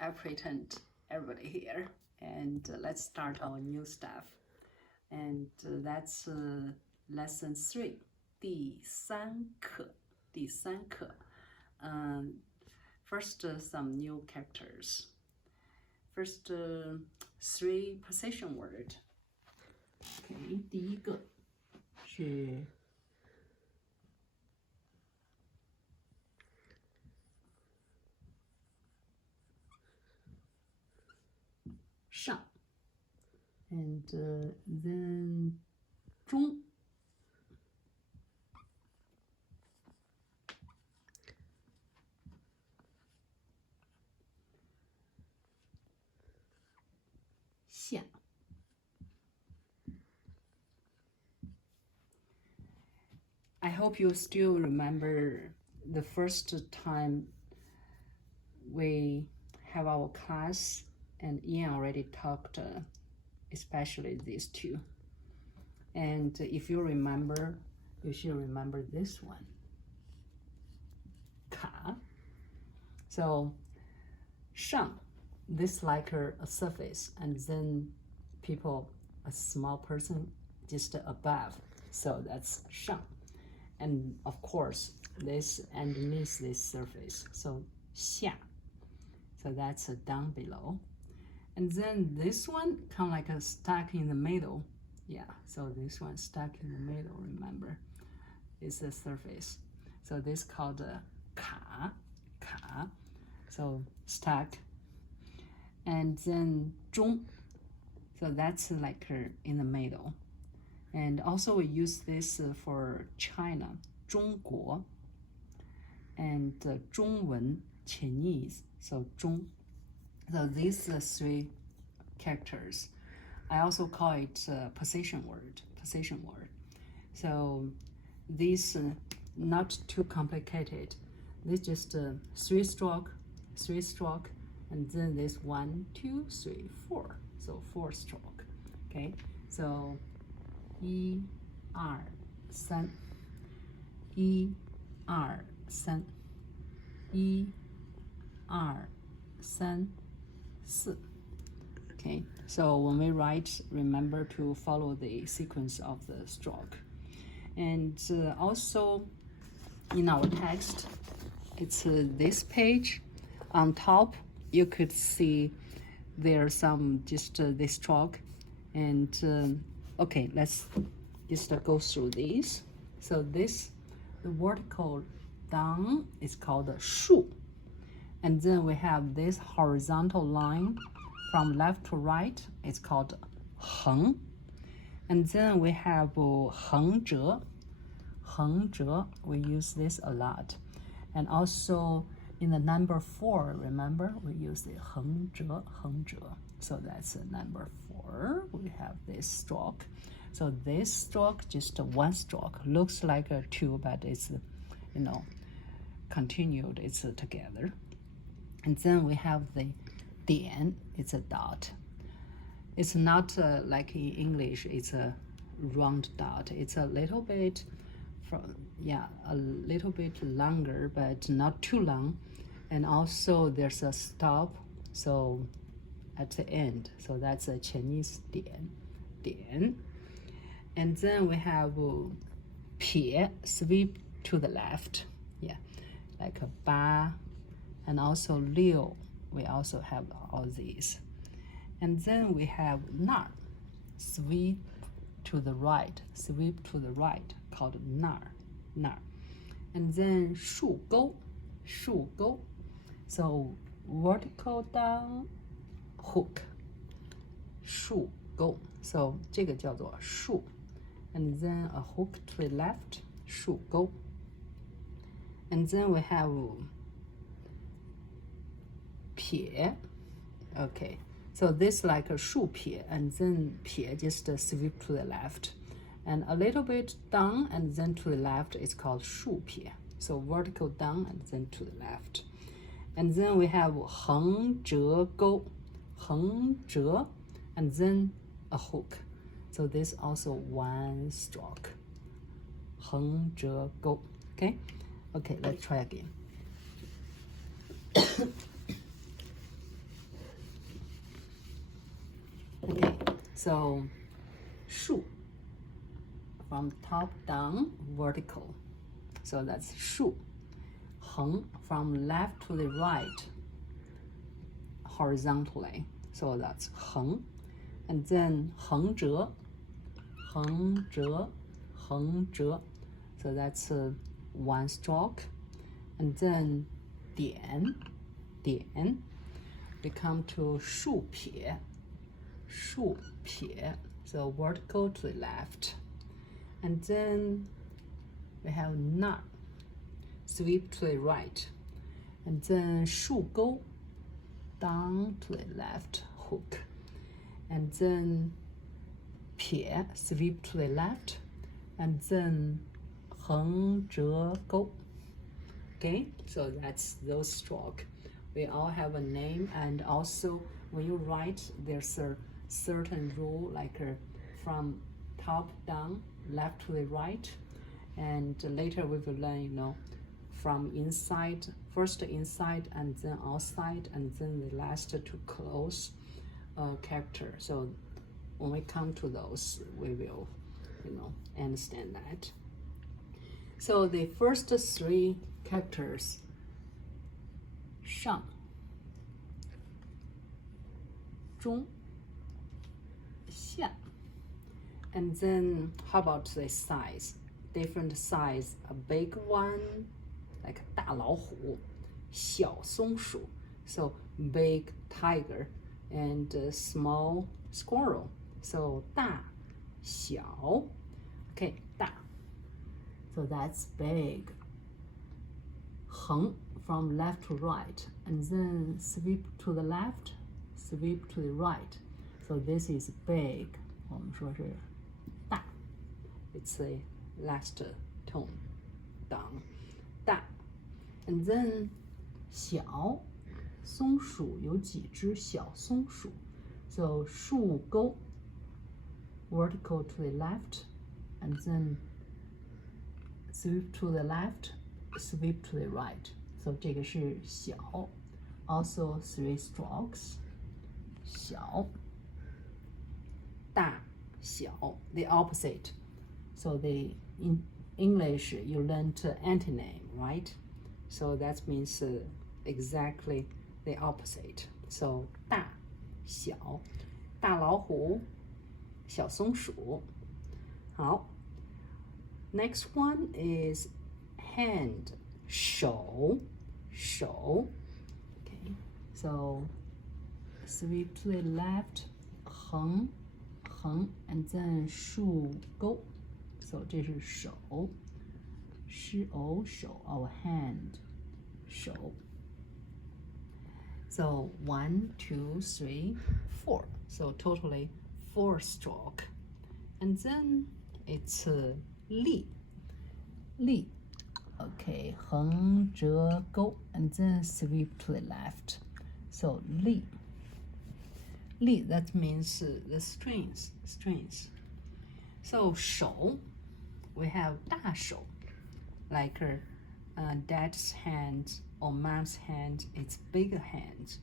I pretend everybody here, and let's start our new stuff. And that's lesson 3, 第三课，第三课。First, some new characters. First, 3 possession word. Okay, 第一个是上 and then 中下 I hope you still remember the first time we have our class, and Ian already talked, especially these 2. And if you remember, you should remember this one. 卡 So 上 this like a surface, and then people, a small person just above, so that's 上. And of course this underneath this surface, so 下, so that's down below. And then this one kind of like a stuck in the middle. Yeah, so this one stuck in the middle, remember, is the surface. So this called 卡 so stuck. And then 中, so that's like in the middle. And also we use this for China, 中国, and 中文 Chinese, so 中. So these 3 characters, I also call it possession word. So these not too complicated. This just 3 stroke, and then this 1, 2, 3, 4. So 4 stroke. Okay, so 1 2 3 1 2 3 1 2 3 4. Okay, so when we write, remember to follow the sequence of the stroke. And also in our text, it's this page. On top, you could see there's some just this stroke. And okay, let's just go through these. So this, the vertical down is called 竖. And then we have this horizontal line from left to right, it's called 横. And then we have 横折. We use this a lot. And also in the number 4, remember, we use the 横折. So that's number 4. We have this stroke. So this stroke, just 1 stroke, looks like a 2, but it's, continued, it's together. And then we have the 点, it's a dot. It's not like in English, it's a round dot. It's a little bit a little bit longer, but not too long. And also there's a stop, so at the end. So that's a Chinese 点. And then we have 撇, sweep to the left. Yeah, like a 8, and also 6. We also have all these. And then we have 捺, sweep to the right, called 捺. And then 竖钩, so vertical down, hook, 竖钩. So 这个叫做竖. And then a hook to the left, 竖钩. And then we have 撇. Okay, so this like a 竖撇, and then 撇 just sweep to the left, and a little bit down and then to the left, it's called 竖撇. So vertical down and then to the left. And then we have 横折钩, and then a hook. So this also 1 stroke. 横折钩. Okay, let's try again. So 树 from top down vertical. So that's 树. 横 from left to the right horizontally. So that's 横. And then 横折 横折 横折. So that's one stroke. And then 点 点. We come to 竖撇 竖撇. So vertical to the left. And then we have 捺 sweep to the right. And then 竖钩 down to the left hook. And then 撇 sweep to the left. And then 横折钩. Okay, so that's those stroke. We all have a name, and also when you write, there's a certain rule, like from top down, left to the right, and later we will learn, from inside, first inside and then outside, and then the last to close character. So when we come to those, we will, understand that. So the first three characters, 上 中 下. And then how about the size? Different size, a big one, like 大老虎, 小松鼠, so big tiger, and small squirrel, so 大小. Okay, 大. So that's big. 横 from left to right, and then sweep to the left, sweep to the right. So this is big. 我们说是大. It's the last tone down. 大. And then 小松鼠有几只小松鼠? So 竖钩 vertical to the left, and then sweep to the left, sweep to the right. So 这个是小 also 3 strokes. 小 大小 the opposite. So in English you learned antonym, right? So that means exactly the opposite. So 大小大老虎小松鼠. 好 Next one is hand, 手 Okay, so sweep to the left, 横 and then 竖钩. So 这是手 shi o手 our hand 手. So 1, 2, 3, 4. So totally 4 stroke. And then it's 立 Okay, 横折钩 and then sweep to the left. So 立 that means the strings. So 手 we have 大手 like dad's hand or mom's hand, it's bigger hand.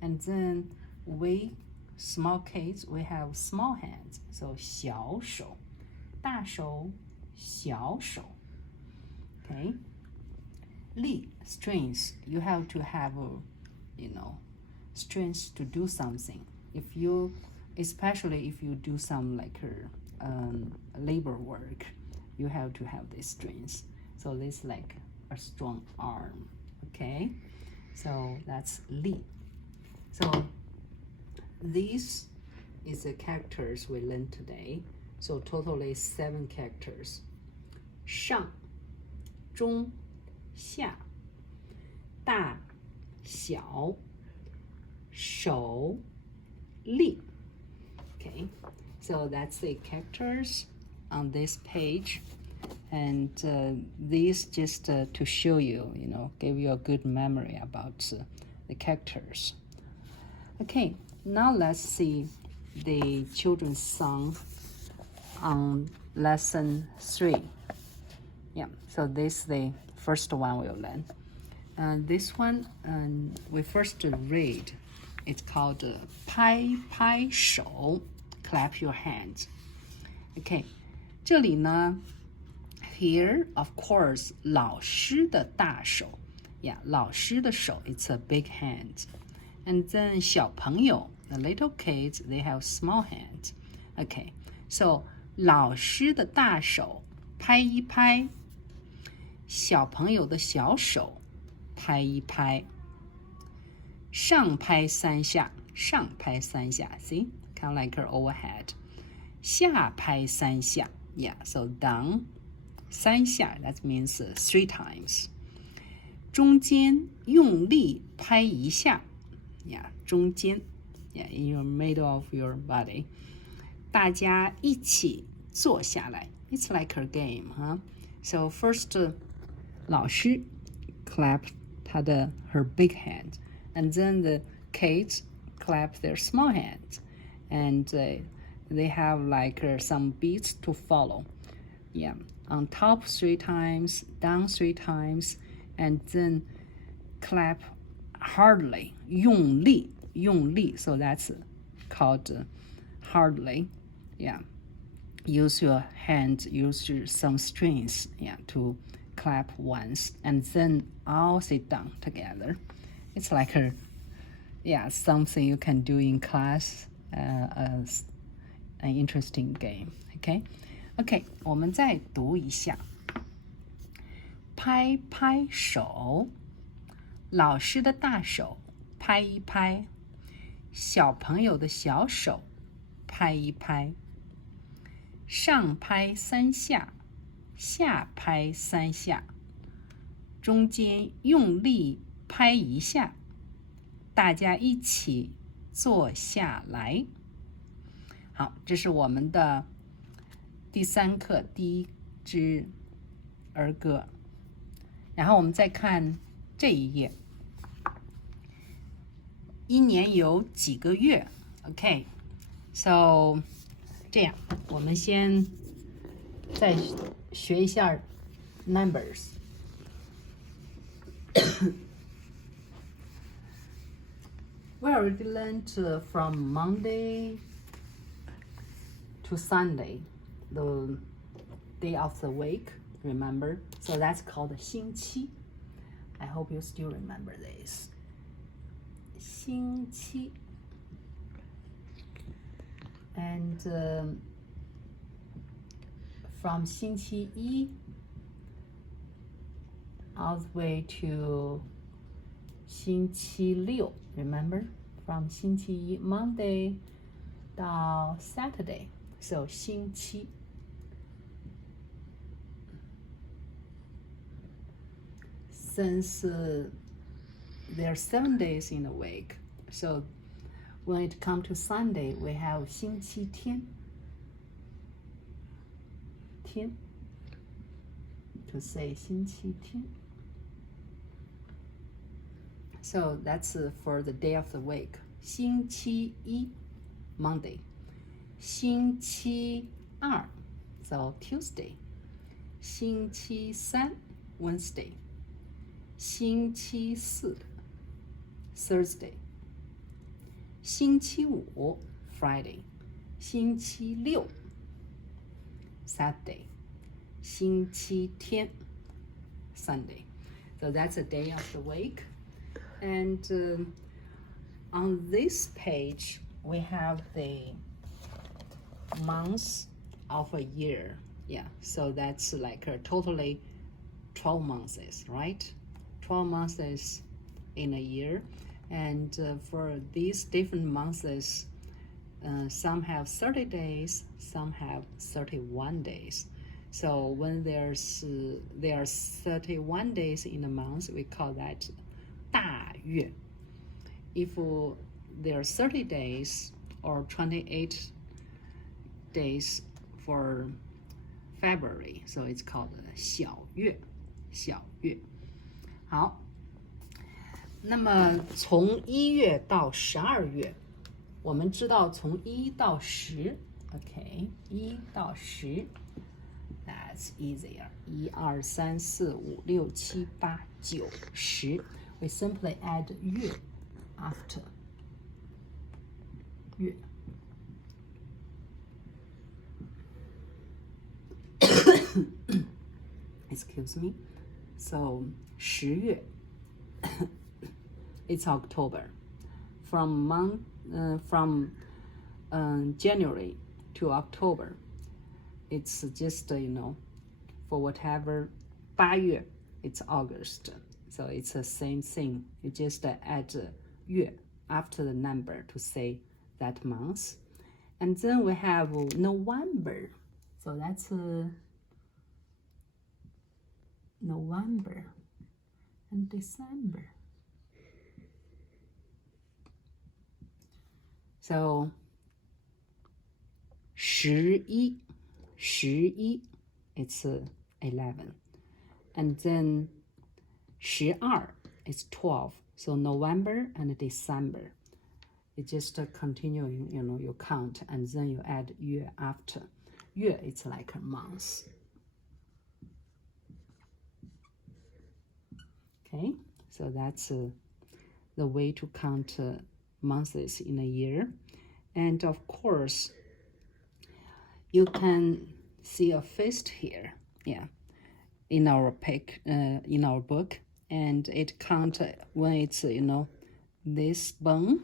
And then we small kids, we have small hands. So 小手大手小手. Okay, 力 strength, you have to have strength to do something. Especially if you do some like labor work, you have to have this strength. So this like a strong arm. Okay, so that's 力. So these is the characters we learned today. So totally 7 characters. 上中下大小手力. Okay, so that's the characters on this page, and these just to show you, give you a good memory about the characters. Okay, now let's see the children's song on lesson 3. Yeah, so this is the first one we'll learn. This one we first read. It's called 拍拍手 clap your hands. OK， 这里呢 here of course 老师的大手 yeah 老师的手 it's a big hand and then 小朋友 the little kids they have small hands. OK, so 老师的大手拍一拍，小朋友的小手拍一拍，上拍3下，上拍3下 see kind of like her overhead. 下拍3下 yeah so down 3下 that means 3 times. 中间用力拍1下 yeah 中间 yeah in your middle of your body. 大家一起坐下来 it's like her game huh? So first 老师 clap 她的 her big hand and then the kids clap their small hands and they have like some beats to follow. Yeah, on top 3 times, down 3 times, and then clap hardly, 用力 so that's called hardly. Yeah, use your hand, use some strings yeah, to clap once, and then all sit down together. It's like yeah, something you can do in class as an interesting game. OK, 我们再读一下。拍拍手，老师的大手拍一拍，小朋友的小手拍一拍，上拍3下，下拍3下，中间用力拍1下，大家一起坐下来。好，这是我们的第3课第1支儿歌。然后我们再看这一页，一年有几个月 OK so 这样我们先再学一下 numbers We already learned from Monday to Sunday, the day of the week, remember? So that's called 星期. I hope you still remember this. 星期. And from 星期一 all the way to 星期六 remember? From 星期一 Monday 到 Saturday. So 星期. Since there are 7 days in a week, so when it comes to Sunday, we have 星期天. To say 星期天. So that's for the day of the week. 星期一 Monday. 星期二 so Tuesday. 星期三 Wednesday. 星期四 Thursday. 星期五 Friday. 星期六 Saturday. 星期天 Sunday. So that's a day of the week. And on this page, we have the months of a year. Yeah, so that's like totally 12 months, right? 12 months in a year. And for these different months, some have 30 days, some have 31 days. So when there are 31 days in a month, we call that 大月. If there are 30 days or 28 days for February, so it's called 小月. 小月. 好，那么从1月到12月，我们知道从1到10 OK 1到10 That's easier. 1, 2, 3, 4, 5, 6, 7, 8, 9, 10. We simply add 月 after 月. excuse me. So 十月 it's October. From January to October, it's just for whatever. 八月 it's August, so it's the same thing. You just add 月 after the number to say that month. And then we have November. So that's November and December. So 十一 it's 11. And then 12 is 12. So November and December. It's just continuing, you count and then you add 月 after. 月 it's like a month. Okay, so that's the way to count months in a year. And of course, you can see a feast here, in our book, and it count when it's this bone,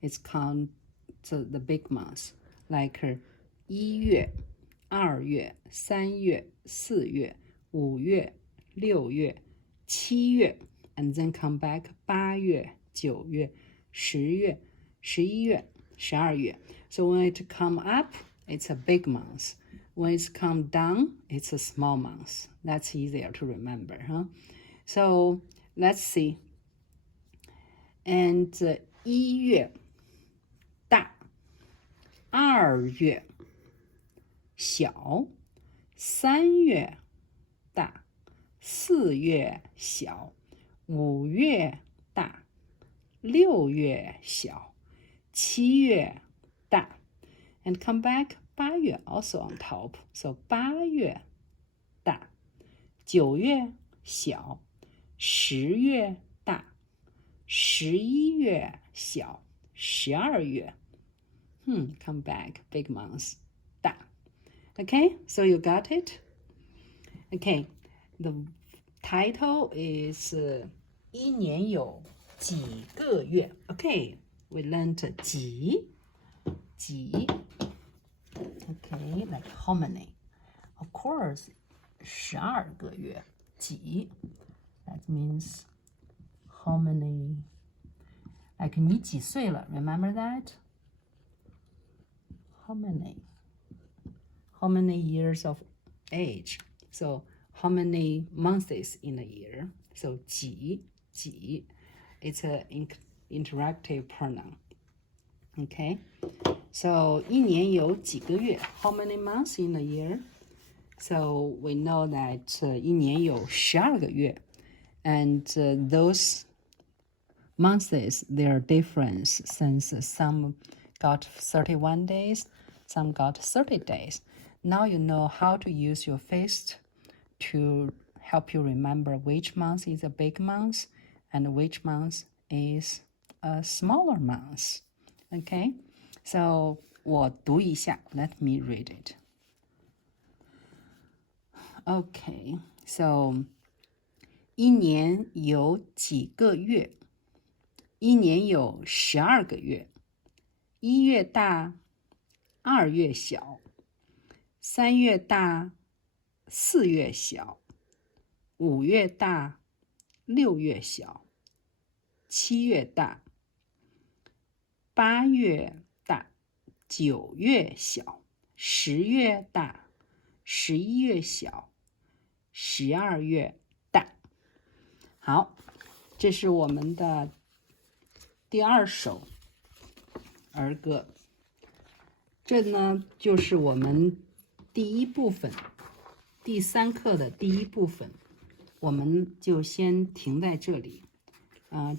it's count the big months like 1月、2月、3月、4月、5月、6月、7月 and then come back 8月、9月、10月、11月、12月. So when it come up, it's a big month. When it's come down, it's a small month. That's easier to remember, huh? So let's see. And 1月大 2月小 3月大 4月小 5月大 6月小 7月大 and come back 8月 also on top. So 8月大 9月小 10月大 11月小 12月 come back, big months, 大. Okay, so you got it? Okay, the title is 一年有几个月. Okay, we learned 几 okay, like how many? Of course, 12个月 几 that means how many, like 你几岁了 remember that? How many years of age? So how many months in a year? So 几 it's an interactive pronoun. Okay, so 一年有几个月 how many months in a year? So we know that 一年有12个月 and those months, there are different since some got 31 days, some got 30 days. Now you know how to use your fist to help you remember which month is a big month and which month is a smaller month. Okay, so 我读一下, let me read it. Okay, so 一年有几个月？一年有12个月。1月大，2月小，3月大，4月小，5月大，6月小，7月大，8月大，9月小，10月大，11月小，12月大。好，这是我们的第2首儿歌。这呢就是我们第1部分，第3课的第1部分，我们就先停在这里。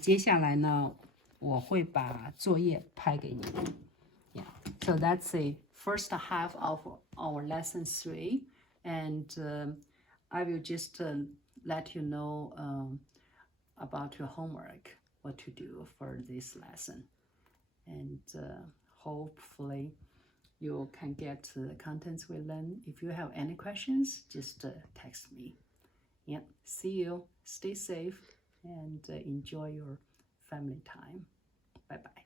接下来呢，我会把作业拍给你们。Yeah, so that's the first half of our lesson 3, and I will just let you know about your homework, what to do for this lesson, and hopefully you can get the contents we learn. If you have any questions, just text me. Yeah, see you. Stay safe and enjoy your family time. Bye bye.